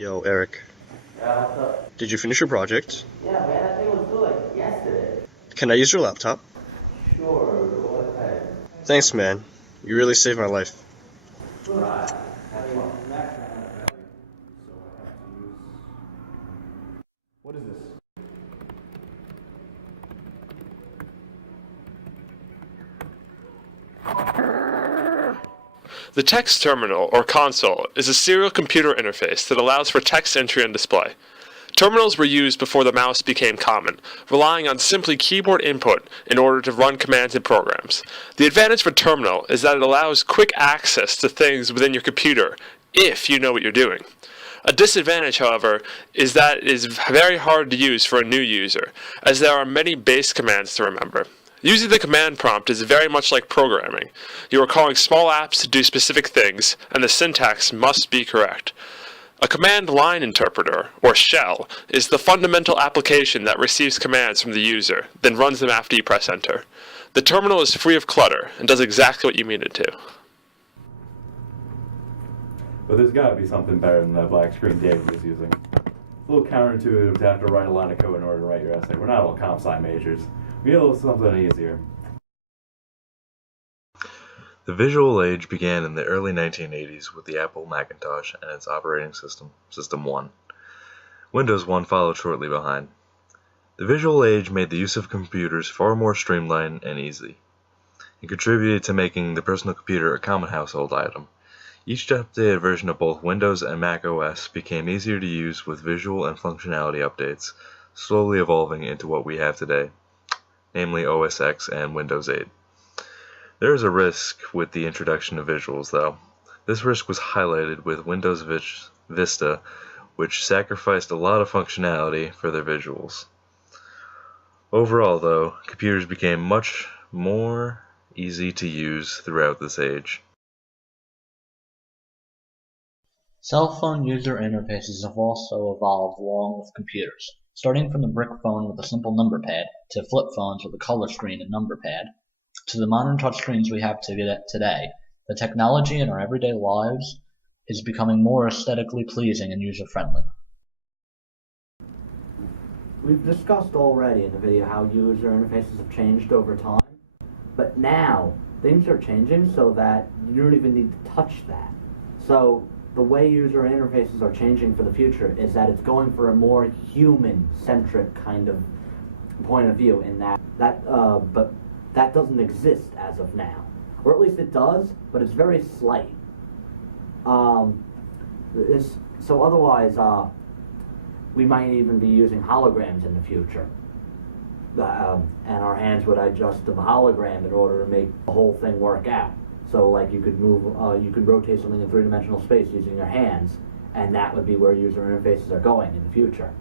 Yo, Eric, Yeah, what's up? did you finish your project? Yeah, man, that thing was due like yesterday. Can I use your laptop? Sure, go ahead. Thanks, man. You really saved my life. Right. Have fun. What is this? The text terminal, or console, is a serial computer interface that allows for text entry and display. Terminals were used before the mouse became common, relying on simply keyboard input in order to run commands and programs. The advantage of a terminal is that it allows quick access to things within your computer, if you know what you're doing. A disadvantage, however, is that it is very hard to use for a new user, as there are many base commands to remember. Using the command prompt is very much like programming. You are calling small apps to do specific things, and the syntax must be correct. A command line interpreter, or shell, is the fundamental application that receives commands from the user, then runs them after you press enter. The terminal is free of clutter and does exactly what you mean it to. But there's gotta be something better than that black screen Deng was using. It's a little counterintuitive to have to write a line of code in order to write your essay. We're not all comp sci majors. We need a little something easier. The visual age began in the early 1980s with the Apple Macintosh and its operating system, System 1. Windows 1 followed shortly behind. The visual age made the use of computers far more streamlined and easy. It contributed to making the personal computer a common household item. Each updated version of both Windows and Mac OS became easier to use with visual and functionality updates, slowly evolving into what we have today, namely OS X and Windows 8. There is a risk with the introduction of visuals, though. This risk was highlighted with Windows Vista, which sacrificed a lot of functionality for their visuals. Overall, though, computers became much more easy to use throughout this age. Cell phone user interfaces have also evolved along with computers, starting from the brick phone with a simple number pad, to flip phones with a color screen and number pad, to the modern touchscreens we have today. The technology in our everyday lives is becoming more aesthetically pleasing and user-friendly. We've discussed already in the video how user interfaces have changed over time, but now things are changing so that you don't even need to touch that. So the way user interfaces are changing for the future is that it's going for a more human-centric kind of point of view in but that doesn't exist as of now. Or at least it does, but it's very slight. So otherwise, we might even be using holograms in the future. And our hands would adjust to the hologram in order to make the whole thing work out. So like you could rotate something in three-dimensional space using your hands, and that would be where user interfaces are going in the future.